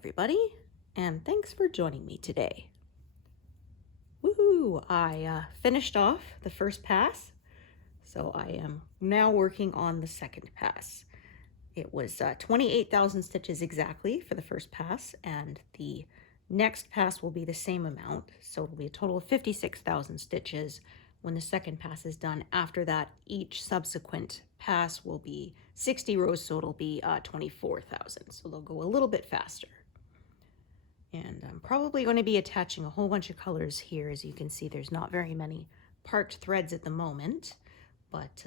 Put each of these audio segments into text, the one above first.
everybody, and thanks for joining me today. Woohoo! I finished off the first pass, so I am now working on the second pass. It was 28,000 stitches exactly for the first pass, and the next pass will be the same amount, so it'll be a total of 56,000 stitches when the second pass is done. After that, each subsequent pass will be 60 rows, so it'll be 24,000, so they'll go a little bit faster. And I'm probably going to be attaching a whole bunch of colors here. As you can see, there's not very many parked threads at the moment, but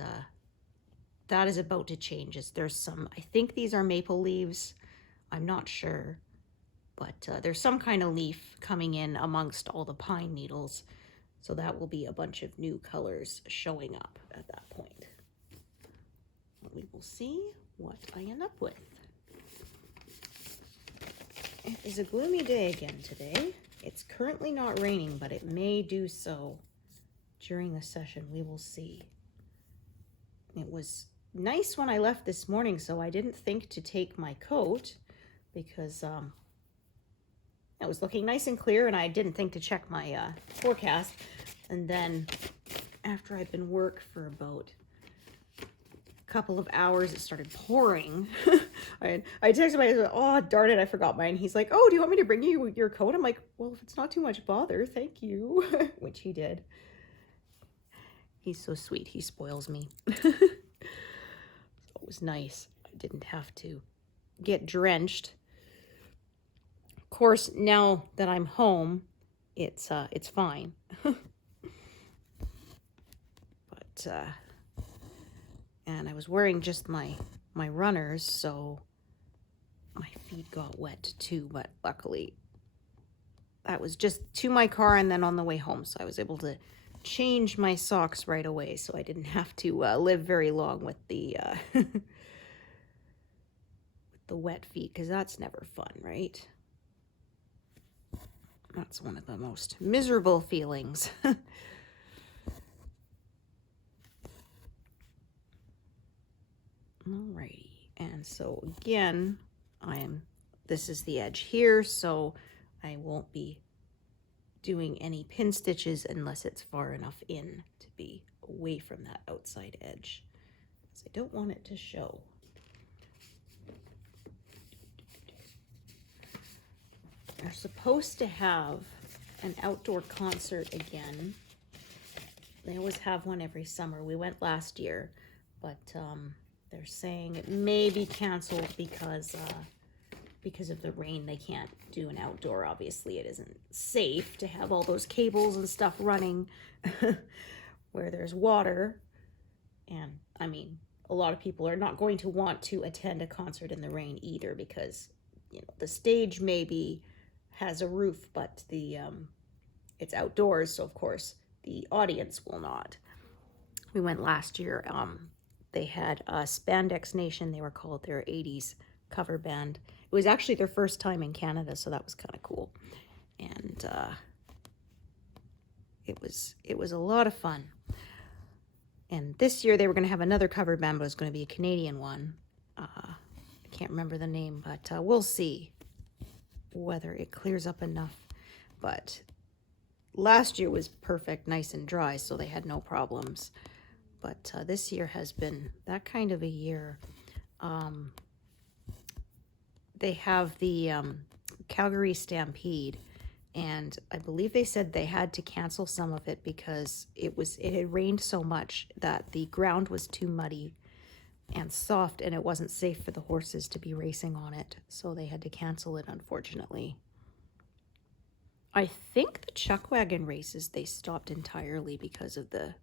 that is about to change. There's some, I think these are maple leaves, I'm not sure, but there's some kind of leaf coming in amongst all the pine needles, so that will be a bunch of new colors showing up at that point. We will see what I end up with. It is a gloomy day again today. It's currently not raining, but it may do so during the session. We will see. It was nice when I left this morning, so I didn't think to take my coat because it was looking nice and clear, and I didn't think to check my forecast. And then after I'd been work for about couple of hours, it started pouring. I texted my husband, oh darn it, I forgot mine. He's like, oh, do you want me to bring you your coat? I'm like, well, if it's not too much bother, thank you. Which he did. He's so sweet, he spoils me. So it was nice. I didn't have to get drenched. Of course, now that I'm home, it's fine. But and I was wearing just my runners, so my feet got wet too, but luckily that was just to my car and then on the way home, so I was able to change my socks right away, so I didn't have to live very long with the with the wet feet, because that's never fun, right? That's one of the most miserable feelings. Alrighty, and so again, this is the edge here, so I won't be doing any pin stitches unless it's far enough in to be away from that outside edge, because I don't want it to show. They're supposed to have an outdoor concert again. They always have one every summer. We went last year, but they're saying it may be canceled because of the rain. They can't do an outdoor. Obviously, it isn't safe to have all those cables and stuff running where there's water. And I mean, a lot of people are not going to want to attend a concert in the rain either, because the stage maybe has a roof, but the it's outdoors, so of course the audience will not. We went last year. They had Spandex Nation, they were called, their 80s cover band. It was actually their first time in Canada, so that was kind of cool. And it was a lot of fun. And this year they were going to have another cover band, but it was going to be a Canadian one. I can't remember the name, but we'll see whether it clears up enough. But last year was perfect, nice and dry, so they had no problems. But this year has been that kind of a year. They have the Calgary Stampede, and I believe they said they had to cancel some of it because it had rained so much that the ground was too muddy and soft, and it wasn't safe for the horses to be racing on it, so they had to cancel it, unfortunately. I think the chuck wagon races they stopped entirely because of the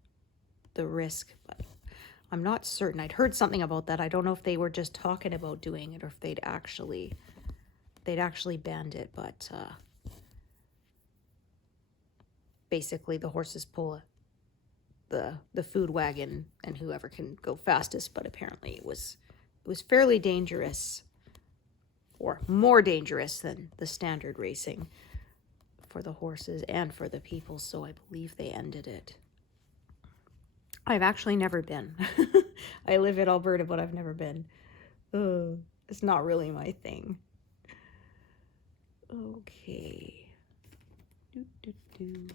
risk, but I'm not certain. I'd heard something about that. I don't know if they were just talking about doing it or if they'd actually banned it, but basically the horses pull the food wagon and whoever can go fastest, but apparently it was fairly dangerous, or more dangerous than the standard racing for the horses and for the people, so I believe they ended it. I've actually never been. I live in Alberta, but I've never been. It's not really my thing. Okay. Doo, doo, doo.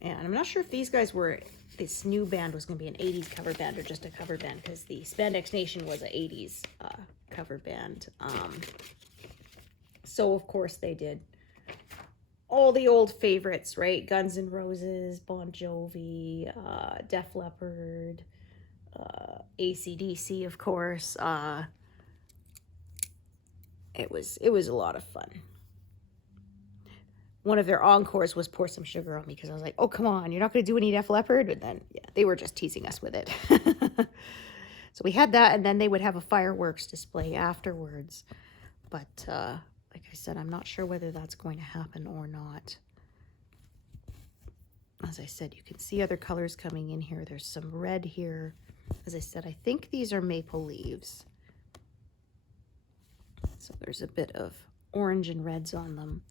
And I'm not sure if these guys were, this new band was going to be an 80s cover band or just a cover band, because the Spandex Nation was an 80s cover band. So, of course, they did all the old favorites, right? Guns N' Roses, Bon Jovi, Def Leppard, AC/DC, of course. It was a lot of fun. One of their encores was Pour Some Sugar on Me, because I was like, oh, come on, you're not going to do any Def Leppard? But then, yeah, they were just teasing us with it. So we had that, and then they would have a fireworks display afterwards. But like I said, I'm not sure whether that's going to happen or not. As I said, you can see other colors coming in here. There's some red here. As I said, I think these are maple leaves. So there's a bit of orange and reds on them.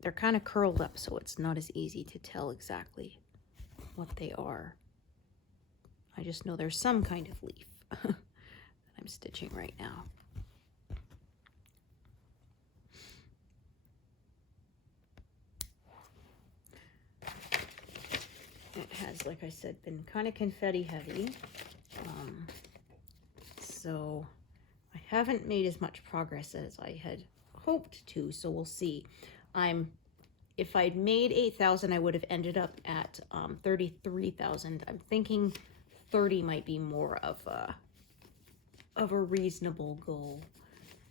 They're kind of curled up, so it's not as easy to tell exactly what they are. I just know there's some kind of leaf that I'm stitching right now. It has, like I said, been kind of confetti heavy. So I haven't made as much progress as I had hoped to, so we'll see. If I'd made 8,000, I would have ended up at 33,000. I'm thinking 30 might be more of a reasonable goal,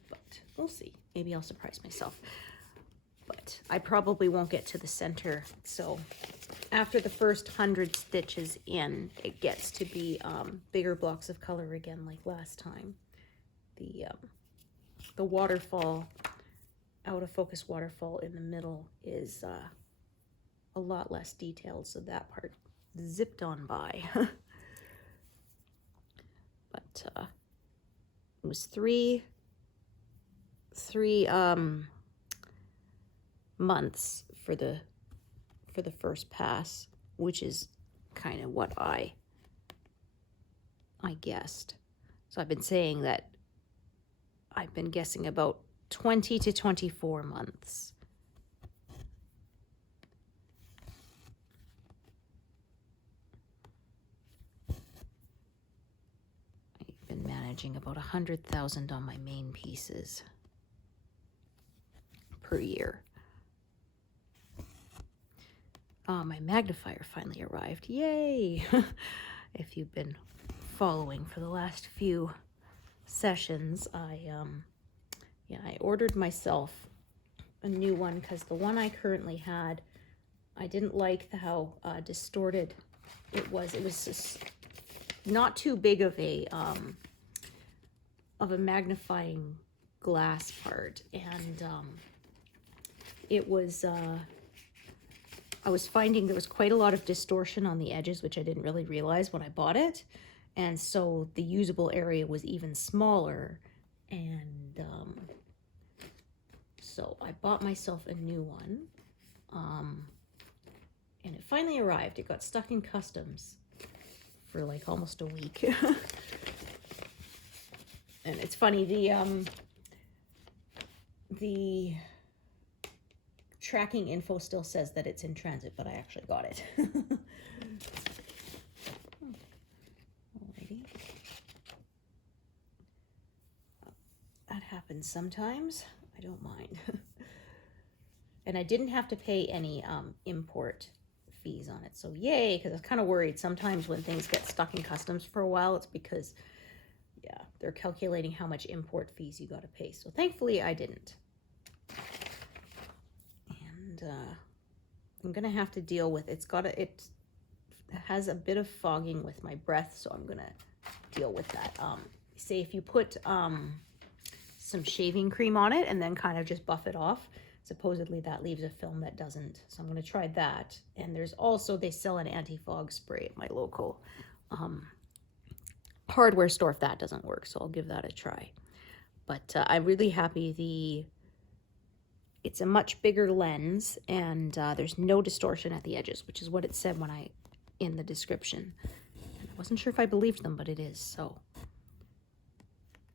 but we'll see. Maybe I'll surprise myself. But I probably won't get to the center. So after the first 100 stitches in, it gets to be bigger blocks of color again, like last time. The waterfall, out of focus waterfall in the middle is a lot less detailed, so that part zipped on by. But it was three months for the first pass, which is kind of what I guessed. So I've been saying that I've been guessing about 20 to 24 months. I've been managing about 100,000 on my main pieces per year. My magnifier finally arrived. Yay! If you've been following for the last few sessions, I ordered myself a new one because the one I currently had, I didn't like how distorted it was. It was just not too big of a magnifying glass part, and it was I was finding there was quite a lot of distortion on the edges, which I didn't really realize when I bought it, and so the usable area was even smaller, and so I bought myself a new one, and it finally arrived. It got stuck in customs for like almost a week. And it's funny, the tracking info still says that it's in transit, but I actually got it. Alrighty. That happens sometimes. I don't mind. And I didn't have to pay any import fees on it, so yay, because I was kind of worried sometimes when things get stuck in customs for a while, it's because, yeah, they're calculating how much import fees you got to pay. So thankfully I didn't. And I'm gonna have to deal with it has a bit of fogging with my breath, so I'm gonna deal with that. Say if you put some shaving cream on it and then kind of just buff it off, supposedly that leaves a film that doesn't. So I'm going to try that. And there's also, they sell an anti-fog spray at my local hardware store if that doesn't work. So I'll give that a try. But I'm really happy. It's a much bigger lens, and there's no distortion at the edges, which is what it said in the description. And I wasn't sure if I believed them, but it is. So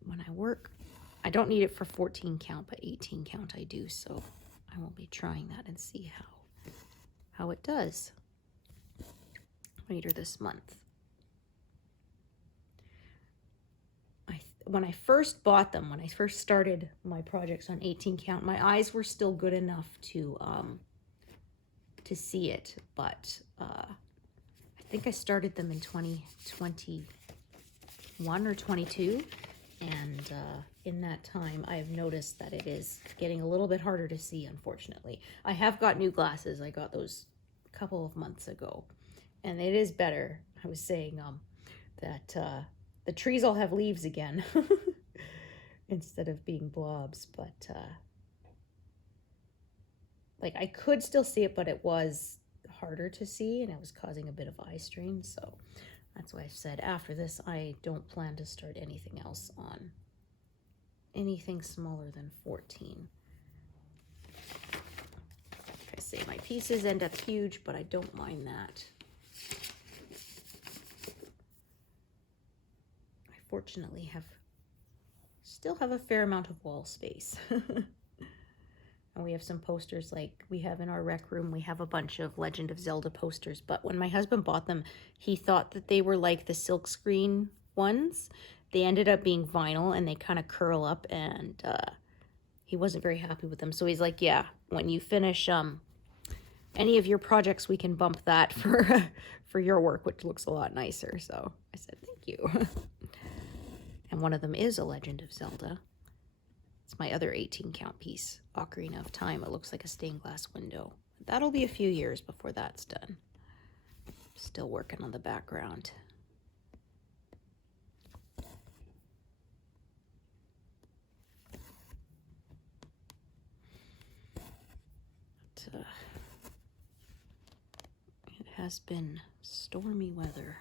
when And I don't need it for 14 count, but 18 count I do, so I will be trying that and see how it does later this month. When I first bought them, when I first started my projects on 18 count, my eyes were still good enough to see it, but I think I started them in 2021 or 22, and in that time I've noticed that it is getting a little bit harder to see, unfortunately. I have got new glasses. I got those a couple of months ago, and it is better. I was saying that the trees all have leaves again instead of being blobs, but like I could still see it, but it was harder to see and it was causing a bit of eye strain. So that's why I said after this, I don't plan to start anything else on anything smaller than 14. Like I say, my pieces end up huge, but I don't mind that. Fortunately still have a fair amount of wall space. And we have some posters, like we have in our rec room, we have a bunch of Legend of Zelda posters, but when my husband bought them, he thought that they were like the silk screen ones. They ended up being vinyl and they kind of curl up, and he wasn't very happy with them. So he's like, yeah, when you finish any of your projects, we can bump that for your work, which looks a lot nicer. So I said, thank you. And one of them is a Legend of Zelda. It's my other 18 count piece, Ocarina of Time. It looks like a stained glass window. That'll be a few years before that's done. Still working on the background. But, it has been stormy weather.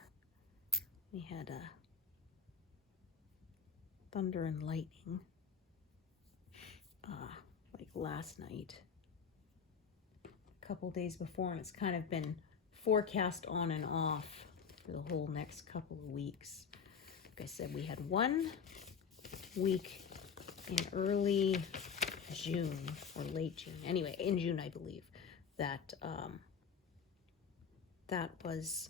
We had thunder and lightning like last night, a couple days before, and it's kind of been forecast on and off for the whole next couple of weeks. Like I said, we had 1 week in early June or late June, anyway, in June I believe, that that was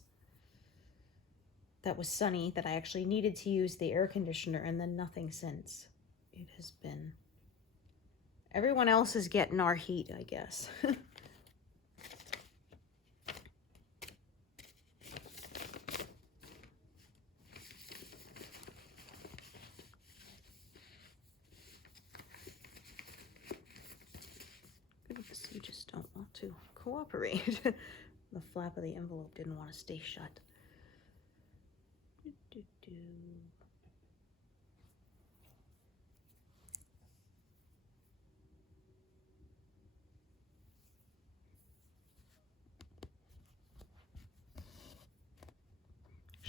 sunny, that I actually needed to use the air conditioner, and then nothing since. It has been, everyone else is getting our heat, I guess. Goodness, you just don't want to cooperate. The flap of the envelope didn't want to stay shut.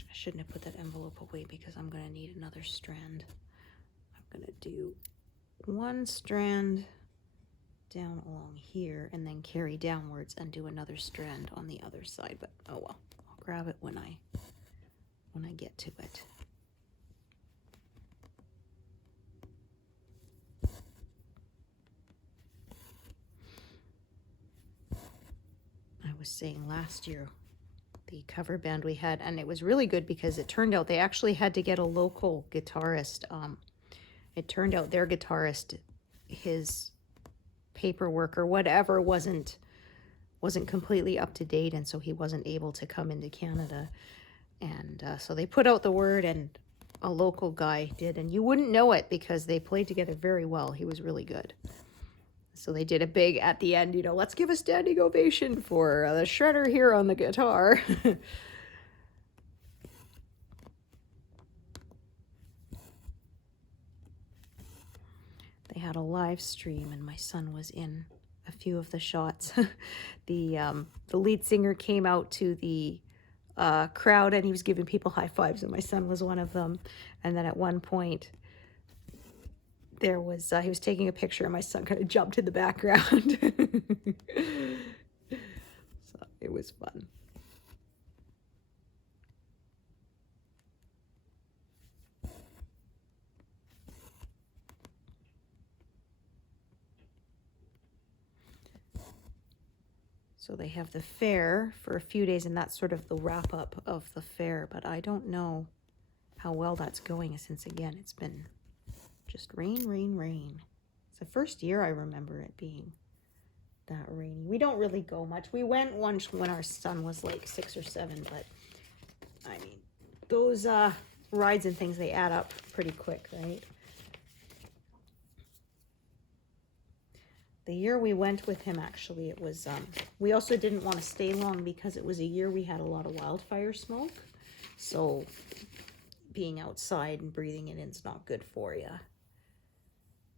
I shouldn't have put that envelope away because I'm going to need another strand. I'm going to do 1 strand down along here and then carry downwards and do another strand on the other side, but oh well, I'll grab it when I get to it. I was saying last year, the cover band we had, and it was really good because it turned out they actually had to get a local guitarist. It turned out their guitarist, his paperwork or whatever wasn't completely up to date, and so he wasn't able to come into Canada. And so they put out the word, and a local guy did, and you wouldn't know it because they played together very well. He was really good. So they did a big, at the end, you know, let's give a standing ovation for the shredder here on the guitar. They had a live stream, and my son was in a few of the shots. The lead singer came out to the crowd, and he was giving people high fives, and my son was one of them. And then at one point, there was he was taking a picture, and my son kind of jumped in the background. So it was fun. So they have the fair for a few days, and that's sort of the wrap up of the fair, but I don't know how well that's going since, again, it's been just rain, rain, rain. It's the first year I remember it being that rainy. We don't really go much. We went once when our son was like 6 or 7, but I mean, those rides and things, they add up pretty quick, right? The year we went with him, actually, it was, we also didn't want to stay long because it was a year we had a lot of wildfire smoke. So being outside and breathing it in is not good for you.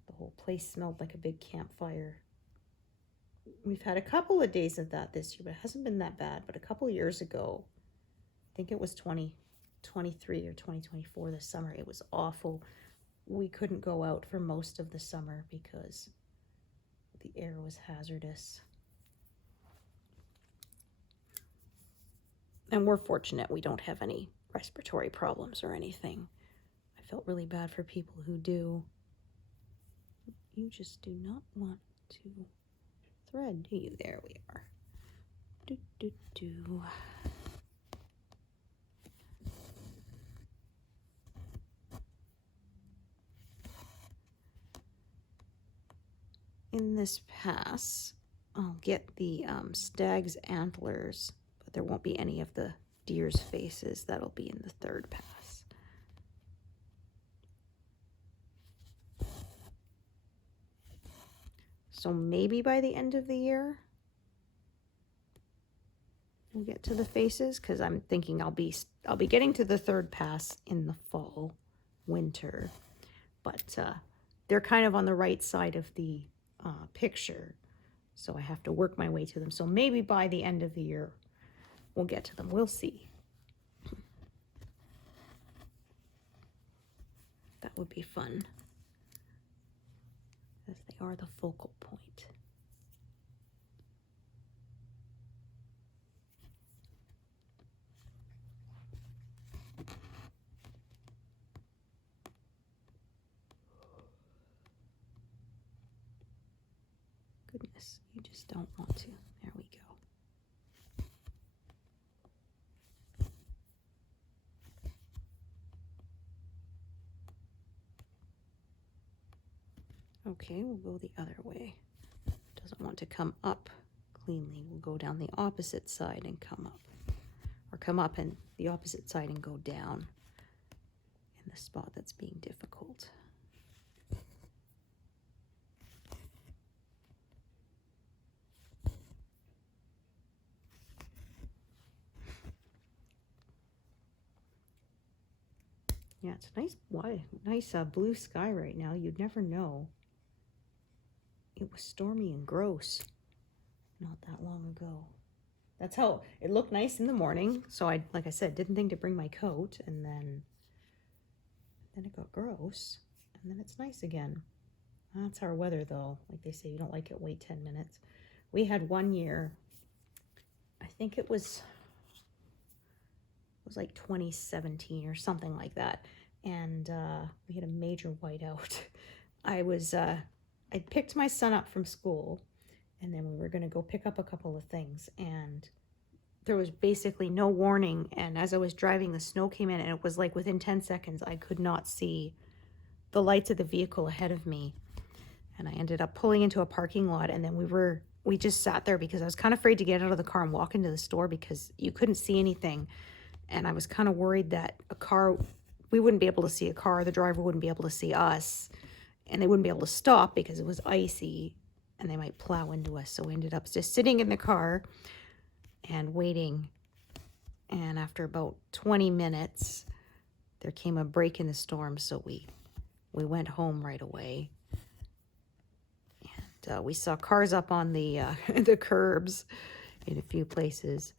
The whole place smelled like a big campfire. We've had a couple of days of that this year, but it hasn't been that bad. But a couple of years ago, I think it was 2023 or 2024 this summer, it was awful. We couldn't go out for most of the summer because the air was hazardous. And we're fortunate we don't have any respiratory problems or anything. I felt really bad for people who do. You just do not want to thread, do you? There we are. Do, do, do. In this pass, I'll get the stag's antlers, but there won't be any of the deer's faces. That'll be in the third pass. So maybe by the end of the year, we'll get to the faces, because I'm thinking I'll be getting to the third pass in the fall, winter, but they're kind of on the right side of the picture, so I have to work my way to them. So maybe by the end of the year we'll get to them. We'll see. That would be fun, as they are the focal point. Goodness, you just don't want to. There we go. Okay, we'll go the other way. Doesn't want to come up cleanly. We'll go down the opposite side and come up. Or come up and the opposite side and go down in the spot that's being difficult. Yeah, it's nice blue sky right now. You'd never know. It was stormy and gross not that long ago. That's how it looked nice in the morning. So I, like I said, didn't think to bring my coat, and then it got gross, and then it's nice again. That's our weather, though. Like they say, you don't like it, wait 10 minutes. We had one year, I think it was like 2017 or something like that, and we had a major whiteout. I picked my son up from school, and then we were going to go pick up a couple of things, and there was basically no warning, and as I was driving, the snow came in, and it was like within 10 seconds I could not see the lights of the vehicle ahead of me, and I ended up pulling into a parking lot, and then we just sat there because I was kind of afraid to get out of the car and walk into the store because you couldn't see anything. And I was kind of worried that we wouldn't be able to see a car, the driver wouldn't be able to see us, and they wouldn't be able to stop because it was icy, and they might plow into us. So we ended up just sitting in the car and waiting. And after about 20 minutes, there came a break in the storm, so we went home right away. And we saw cars up on the the curbs in a few places.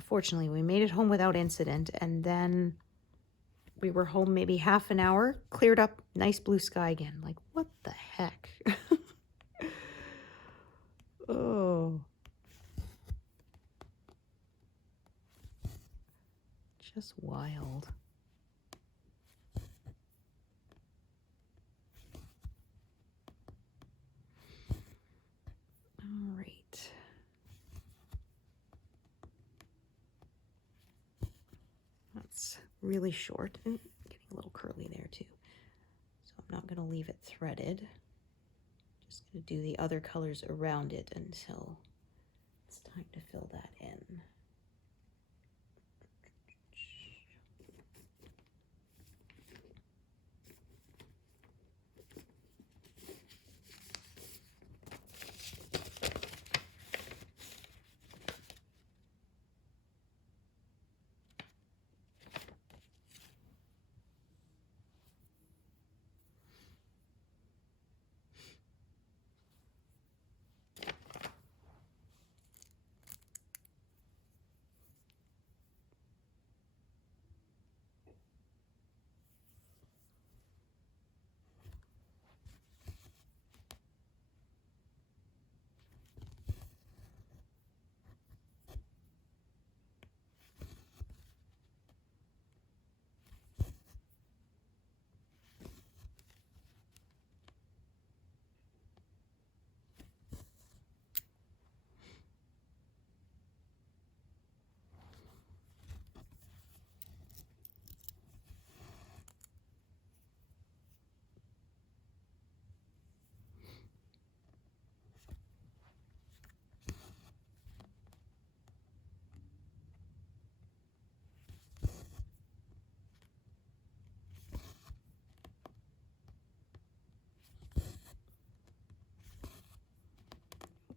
Fortunately, we made it home without incident, and then we were home maybe half an hour, cleared up, nice blue sky again. Like, what the heck? Oh. Just wild. All right. really short. Ooh, getting a little curly there too. So I'm not going to leave it threaded. Just going to do the other colors around it until it's time to fill that in.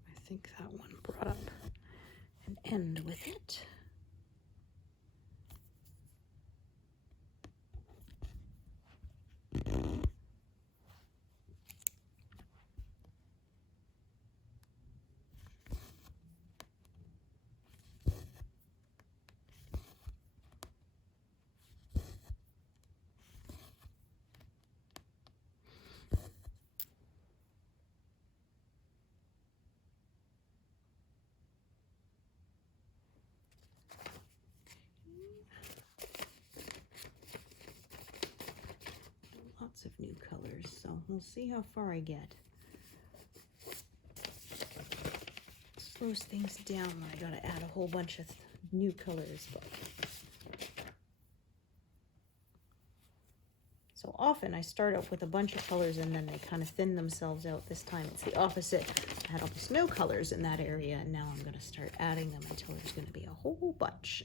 I think that one brought up an end with it. Lots of new colors, so we'll see how far I get. Slows things down when I gotta add a whole bunch of new colors. But so often I start out with a bunch of colors and then they kind of thin themselves out. This time it's the opposite. I had almost no colors in that area, and now I'm gonna start adding them until there's gonna be a whole bunch.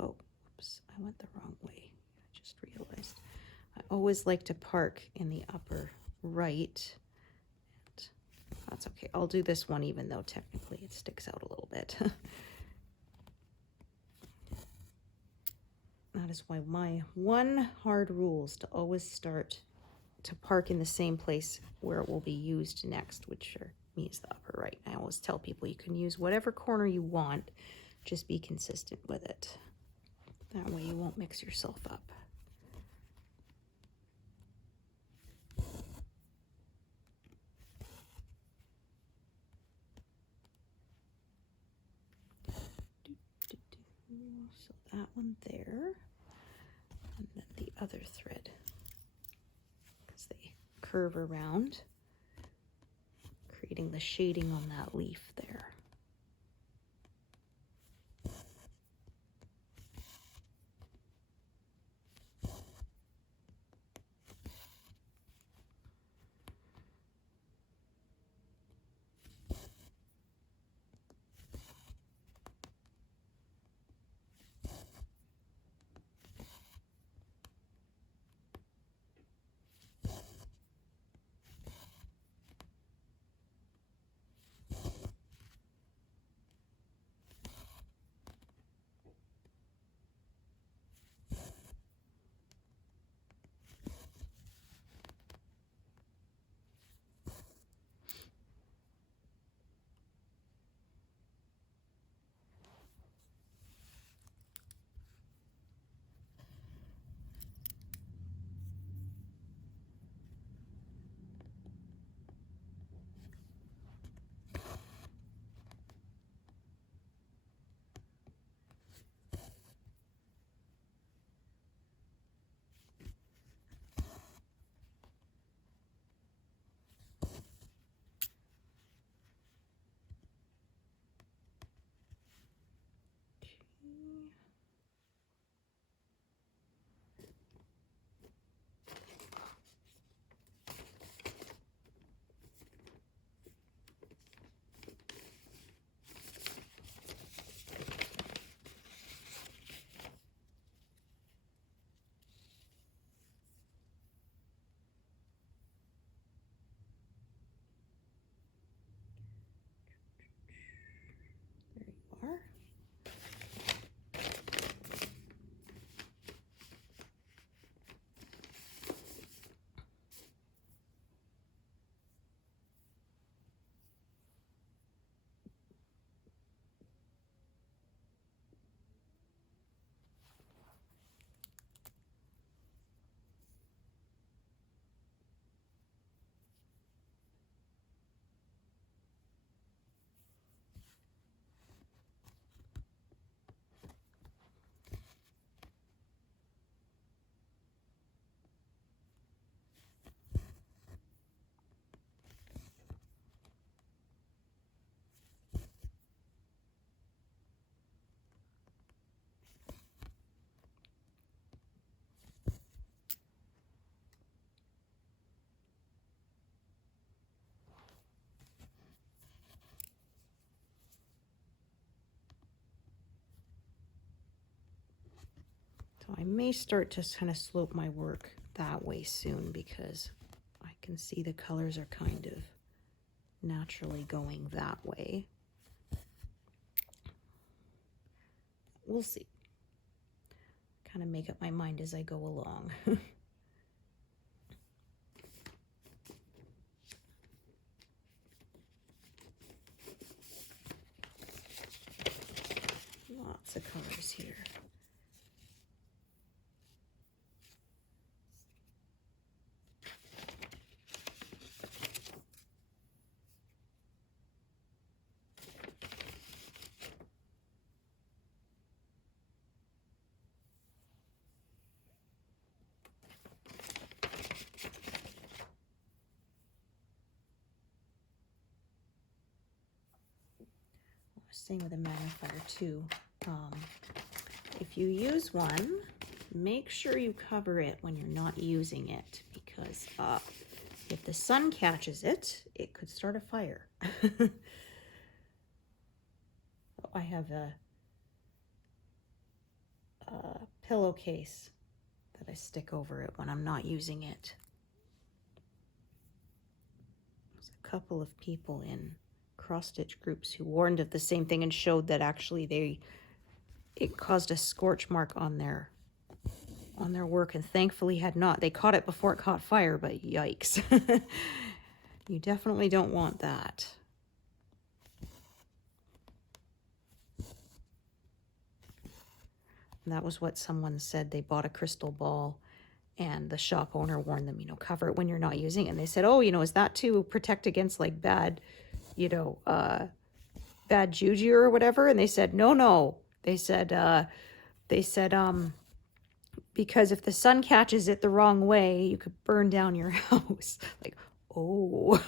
Oh, whoops, I went the wrong way. I just realized. I always like to park in the upper right. And that's okay. I'll do this one even though technically it sticks out a little bit. That is why my one hard rule is to always start to park in the same place where it will be used next, which means the upper right. I always tell people you can use whatever corner you want, just be consistent with it. That way you won't mix yourself up. So that one there, and then the other thread, because they curve around, creating the shading on that leaf there. I may start to kind of slope my work that way soon because I can see the colors are kind of naturally going that way. We'll see. Kind of make up my mind as I go along. Lots of colors here. Same with a magnifier too. If you use one, make sure you cover it when you're not using it, because if the sun catches it, it could start a fire. I have a pillowcase that I stick over it when I'm not using it. There's a couple of people in cross-stitch groups who warned of the same thing and showed that actually it caused a scorch mark on their work, and thankfully had not. They caught it before it caught fire, but yikes. You definitely don't want that. And that was what someone said. They bought a crystal ball and the shop owner warned them, cover it when you're not using it. And they said, oh, is that to protect against like bad juju or whatever? And they said, no. They said, because if the sun catches it the wrong way, you could burn down your house. Like, oh.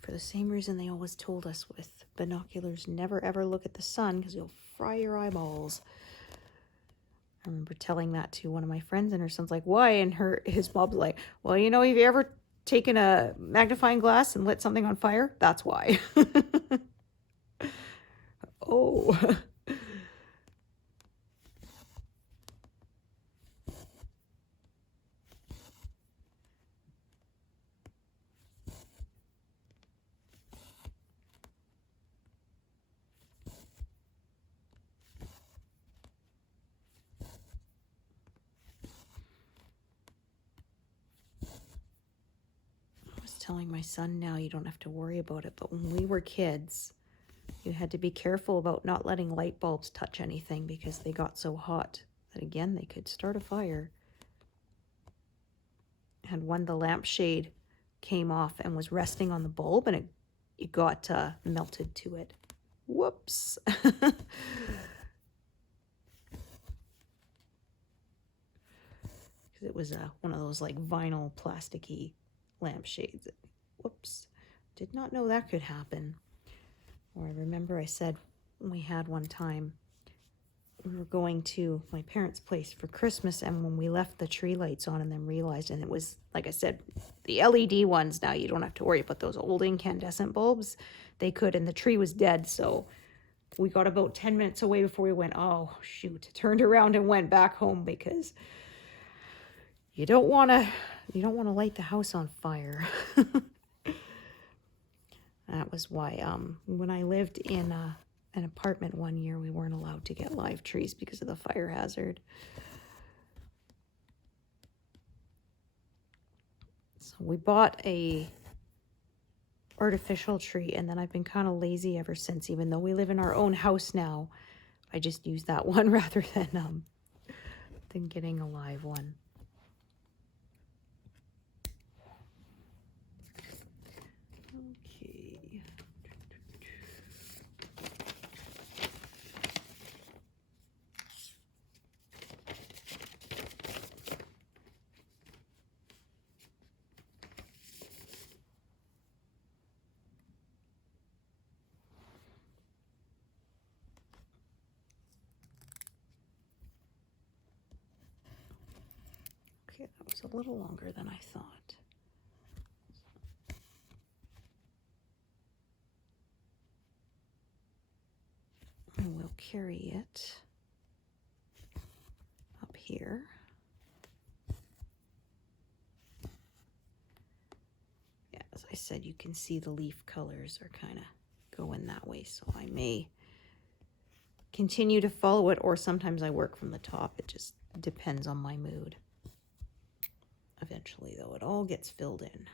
For the same reason they always told us with binoculars, never ever look at the sun because you'll fry your eyeballs. I remember telling that to one of my friends, and her son's like, why? And his mom's like, well, have you ever taken a magnifying glass and lit something on fire? That's why. Oh. Telling my son now you don't have to worry about it, but when we were kids you had to be careful about not letting light bulbs touch anything because they got so hot that again they could start a fire. And when the lampshade came off and was resting on the bulb and it got melted to it. Whoops. It was one of those like vinyl plasticky lampshades. Whoops, did not know that could happen. Or I remember I said we had one time, we were going to my parents' place for Christmas, and when we left the tree lights on and then realized, and it was, like I said, the LED ones, now you don't have to worry, but those old incandescent bulbs, they could, and the tree was dead, so we got about 10 minutes away before we went, oh shoot, turned around and went back home because you don't want to light the house on fire. That was why when I lived in an apartment one year, we weren't allowed to get live trees because of the fire hazard. So we bought a artificial tree, and then I've been kind of lazy ever since. Even though we live in our own house now, I just use that one rather than getting a live one. Okay, that was a little longer than I thought. carry it up here. Yeah, as I said, you can see the leaf colors are kind of going that way, so I may continue to follow it, or sometimes I work from the top. It just depends on my mood. Eventually, though, it all gets filled in.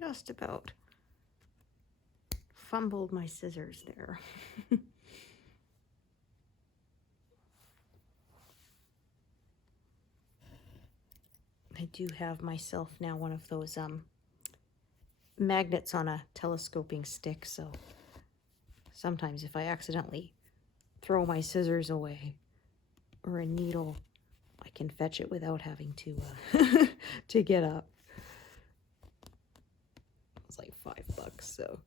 Just about fumbled my scissors there. I do have myself now one of those magnets on a telescoping stick, so sometimes if I accidentally throw my scissors away or a needle, I can fetch it without having to to get up. It's like $5, so.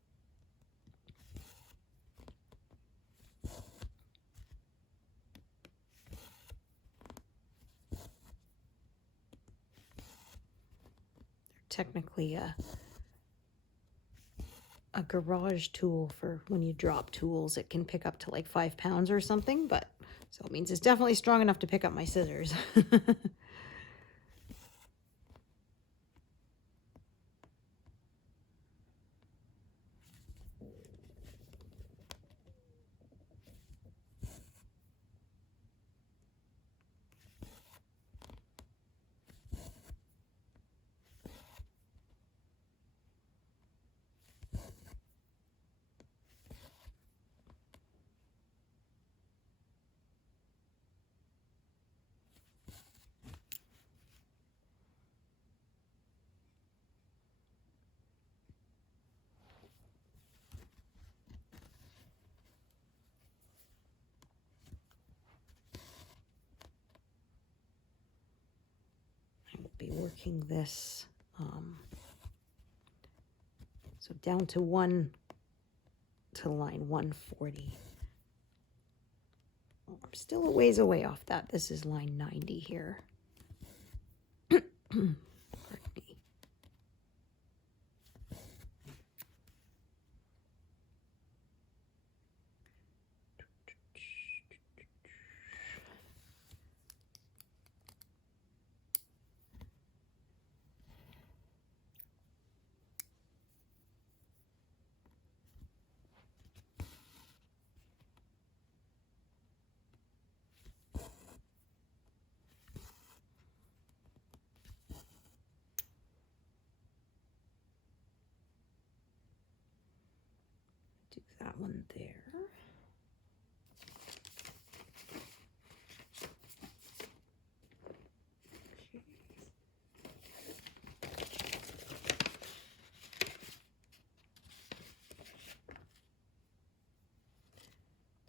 Technically a garage tool for when you drop tools. It can pick up to like 5 pounds or something, but so it means it's definitely strong enough to pick up my scissors. Be working this so down to line 140. I'm still a ways away off that. This is line 90 here. Pardon me. Do that one there.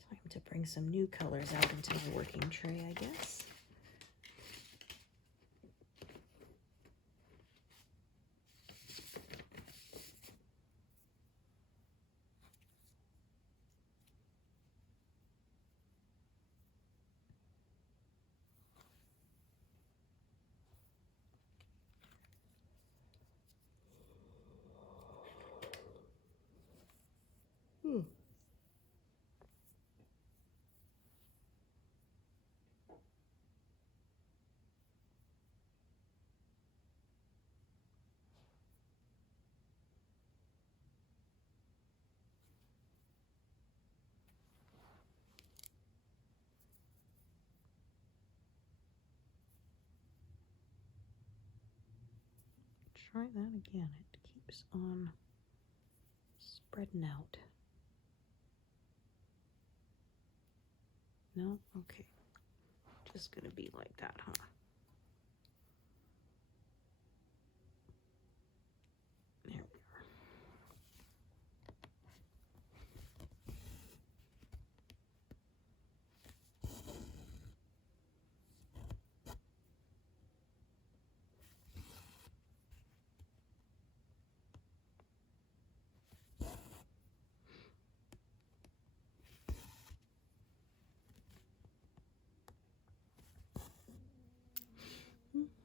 Time to bring some new colors out into my working tray, I guess. Try that again. It keeps on spreading out. No? Okay. Just gonna be like that, huh? There we are.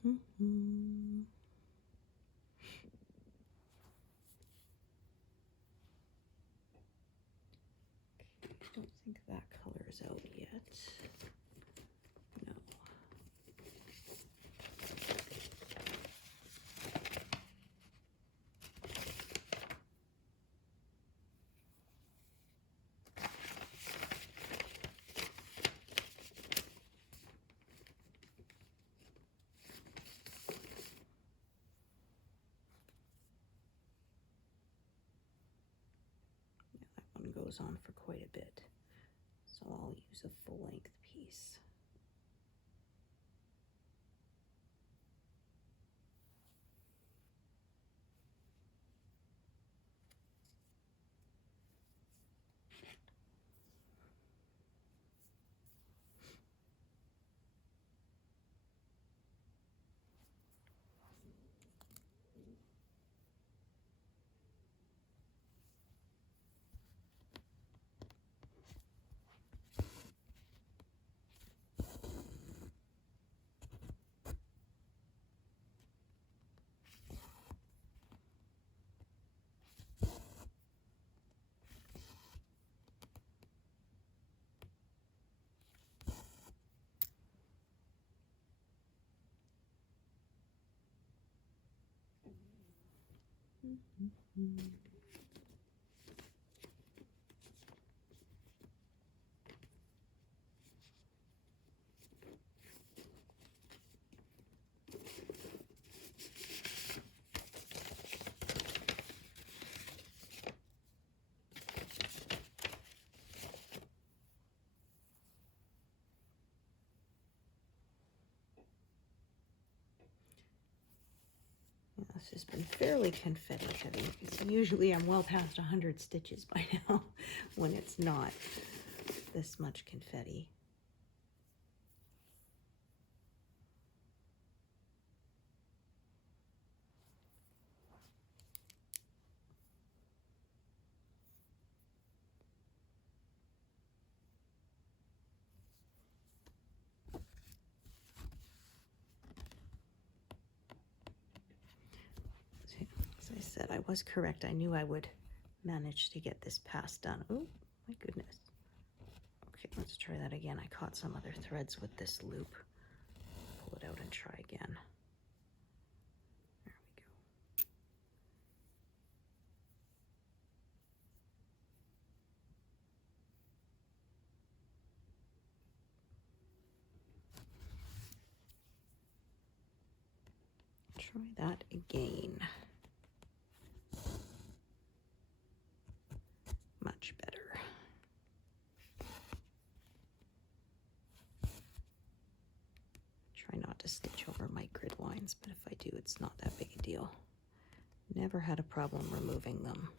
Mm-hmm. I don't think that color is out yet. No. Yeah, that one goes on for quite a bit. So I'll use a full-length piece. Mm-hmm. This has been fairly confetti heavy. So usually I'm well past 100 stitches by now when it's not this much confetti. As I said, I was correct. I knew I would manage to get this pass done. Oh, my goodness. Okay, let's try that again. I caught some other threads with this loop. Pull it out and try again. There we go. Try that again. Much better. Try not to stitch over my grid lines, but if I do, it's not that big a deal. Never had a problem removing them.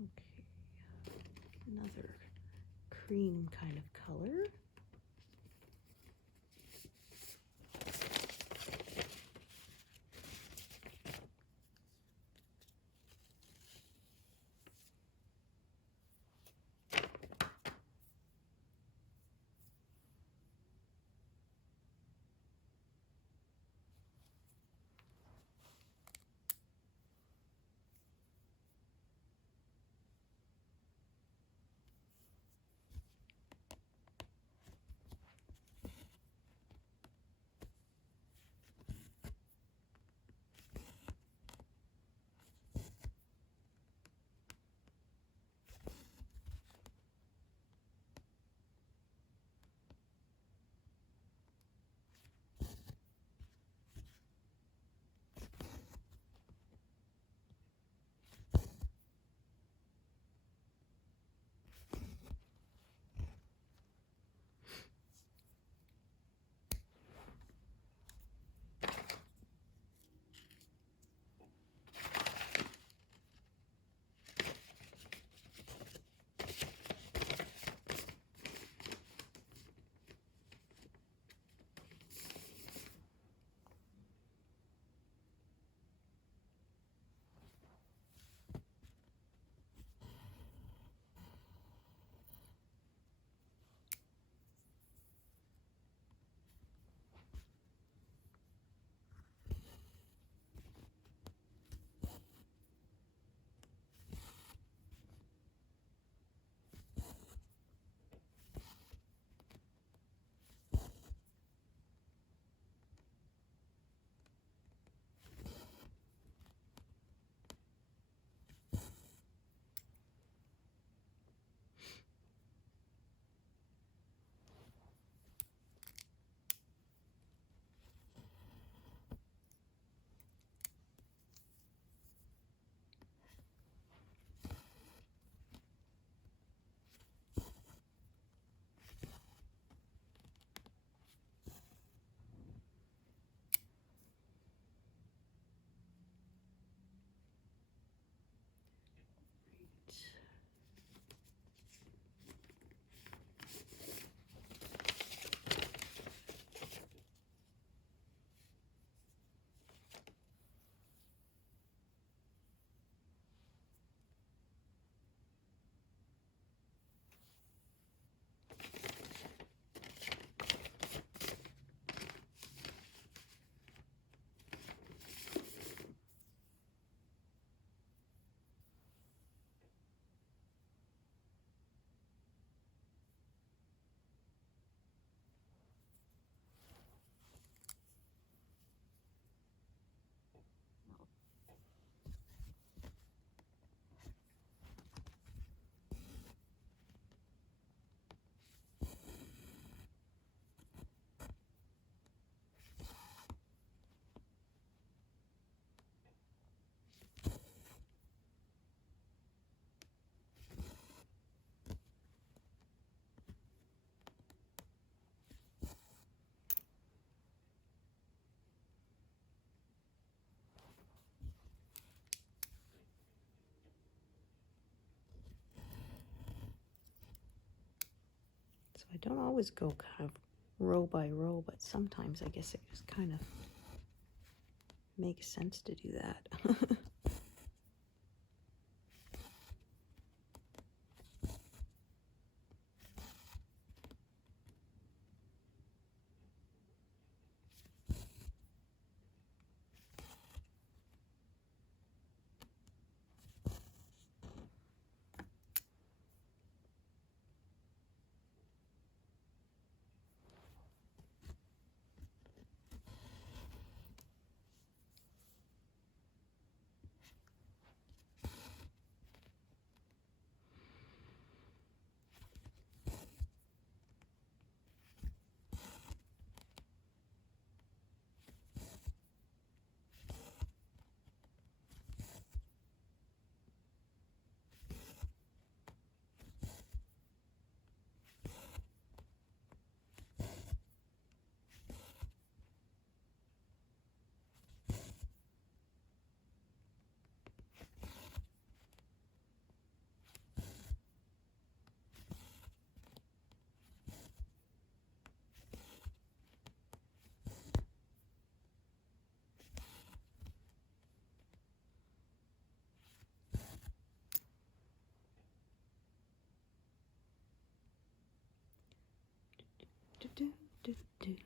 Okay, another cream kind of color. don't always go kind of row by row, but sometimes I guess it just kind of makes sense to do that. do, do, do, do.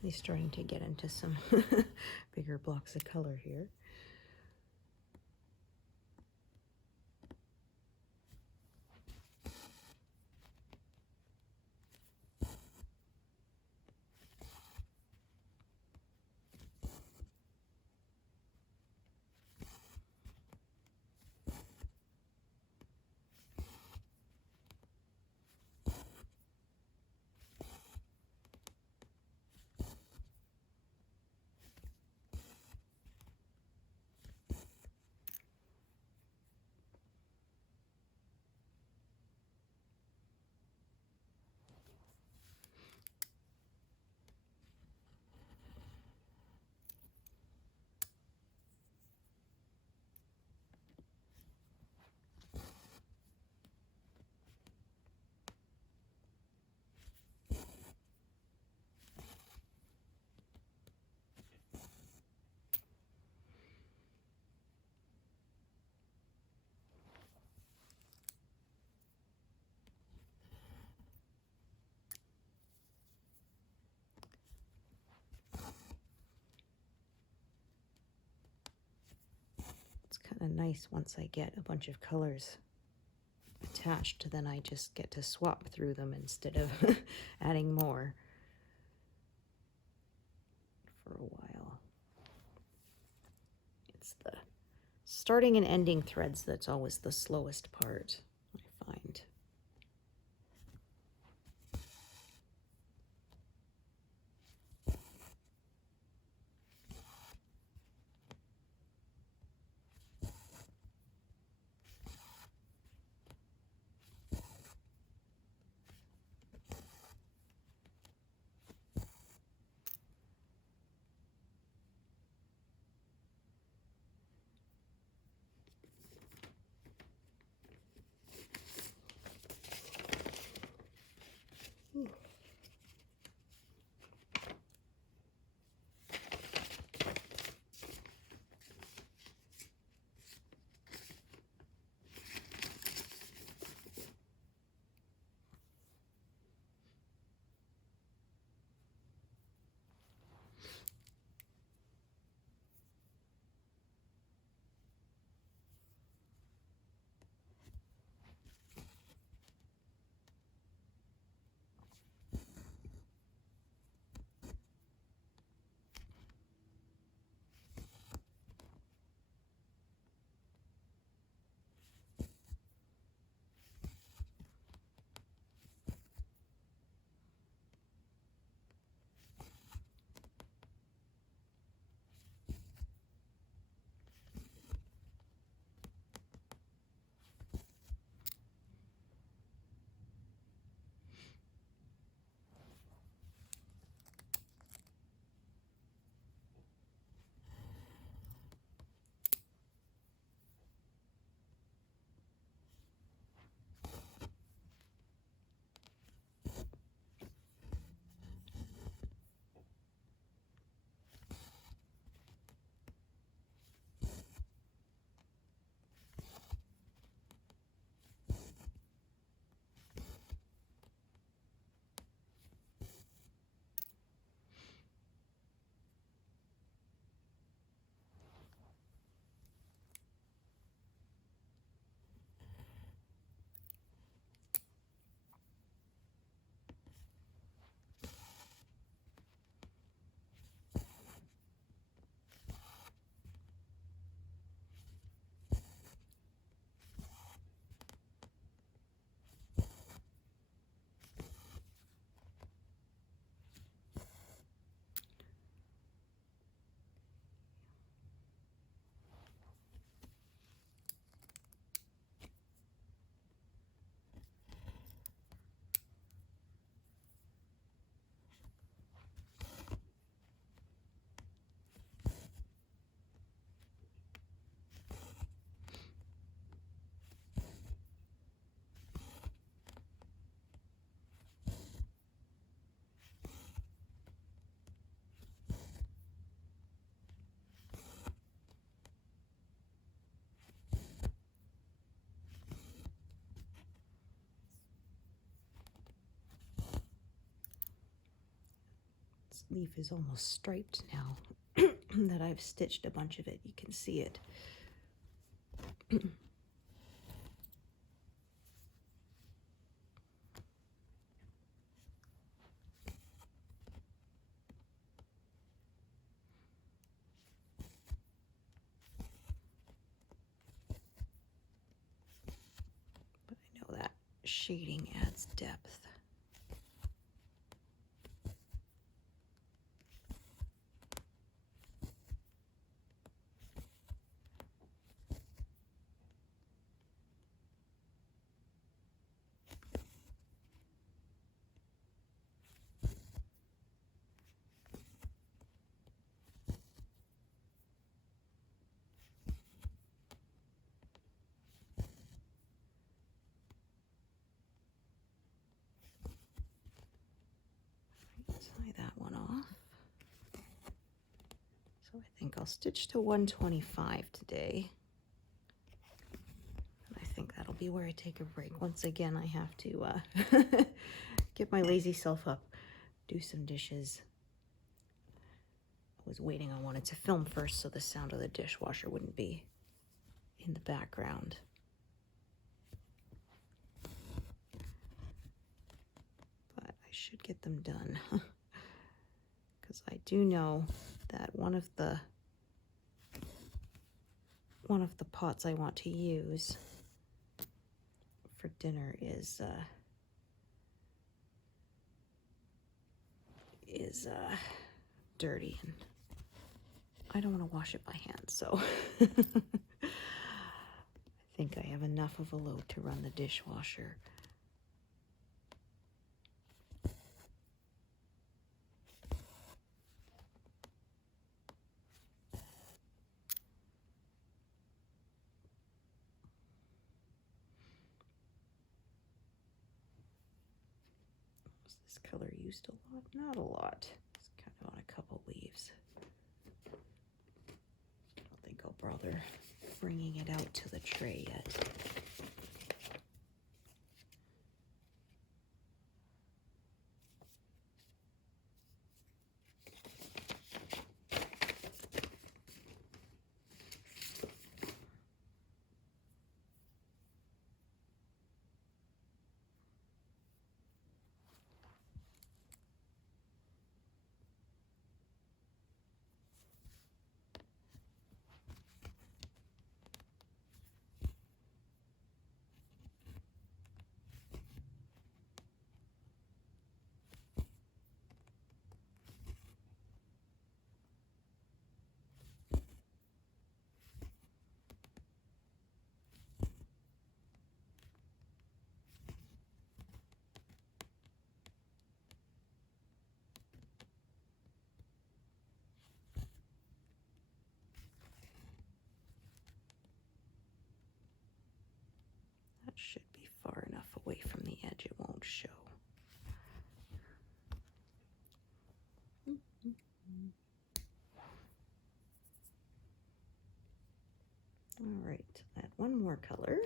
Finally starting to get into some bigger blocks of color here. kind of nice once I get a bunch of colors attached, then I just get to swap through them instead of adding more for a while. It's the starting and ending threads that's always the slowest part, I find. Leaf is almost striped now that I've stitched a bunch of it. You can see it. But I know that shading adds depth. Tie that one off. So I think I'll stitch to 125 today. And I think that'll be where I take a break. Once again, I have to get my lazy self up, do some dishes. I was waiting, I wanted to film first so the sound of the dishwasher wouldn't be in the background. But I should get them done because I do know that one of the pots I want to use for dinner is dirty, and I don't want to wash it by hand, so I think I have enough of a load to run the dishwasher. Was this color used a lot? Not a lot. It's kind of on a couple leaves. I don't think I'll bother bringing it out to the tray yet. That should be far enough away from the edge it won't show. All right, add one more color.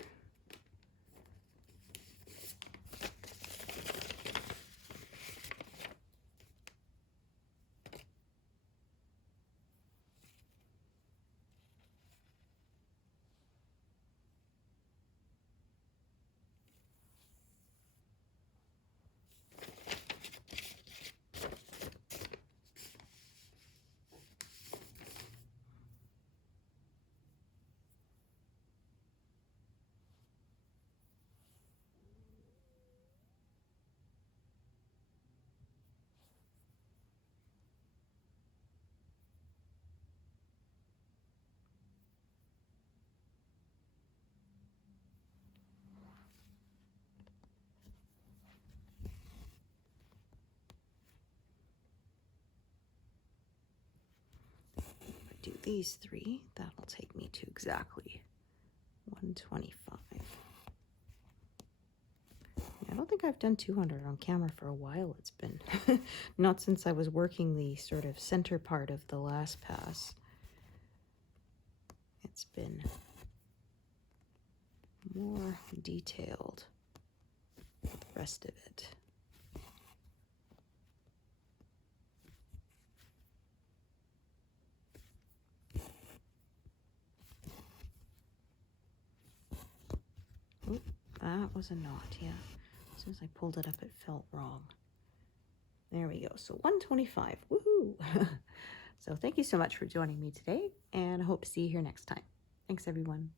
Do these three, that'll take me to exactly 125. I don't think I've done 200 on camera for a while. It's been not since I was working the sort of center part of the last pass. It's been more detailed, the rest of it. Oh, that was a knot, yeah. As soon as I pulled it up, it felt wrong. There we go. So 125. Woohoo! So thank you so much for joining me today, and I hope to see you here next time. Thanks, everyone.